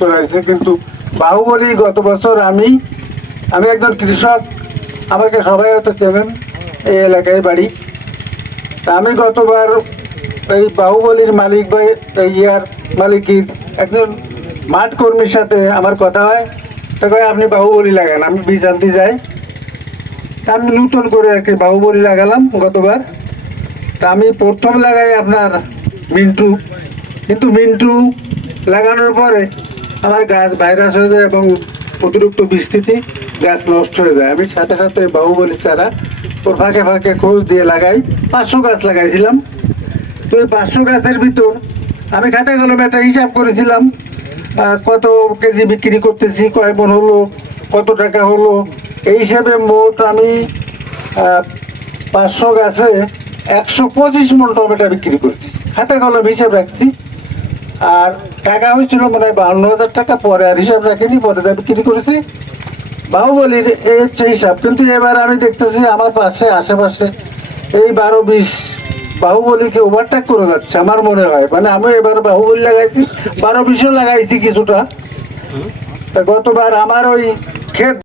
করেছে। কিন্তু বাহুবলী গত বছর আমি একজন কৃষক, আমাকে সবাই হয়তো চেনেন, এই এলাকায় বাড়ি। তা আমি গতবার এই বাহুবলীর মালিক বা ইয়ার মালিকের একজন মাঠ কর্মীর সাথে আমার কথা হয়। তবে আপনি বাহুবলী লাগান, আমি বীজ আনতে যাই। তা আমি নতুন করে আর কি বাহুবলী লাগালাম গতবার। তা আমি প্রথম লাগাই আপনার মিন্টু, কিন্তু মিন্টু লাগানোর পরে আমার গাছ ভাইরাস হয়ে যায় এবং অতিরিক্ত বৃষ্টিতে গাছ নষ্ট হয়ে যায়। আমি সাথে সাথে বাহুবলী চারা ওর ফাঁকে ফাঁকে খোঁজ দিয়ে লাগাই। 500 গাছ লাগাইছিলাম। তো এই 500 গাছের ভিতর আমি খাতা কলমে একটা হিসাব করেছিলাম, কত কেজি বিক্রি করতেছি, কয় মন হলো, কত টাকা হলো। এই হিসাবে মোট আমি 500 গাছে 125 মন টমেটো বিক্রি করেছি, খাতা কলম হিসাব রাখছি। আর টাকা হয়েছিল মানে 52,000 টাকা, পরে আর হিসাব রাখিনি, পরে বিক্রি করেছি। বাহুবলীর এই হচ্ছে হিসাব। কিন্তু এবার আমি দেখতেছি আমার পাশে আশেপাশে এই 12-20 বাহুবলীকে ওভারটেক করে যাচ্ছে আমার মনে হয়। মানে আমি এবার বাহুবলী লাগাইছি, 12-20ও লাগাইছি কিছুটা। তা গতবার আমার ওই ক্ষেত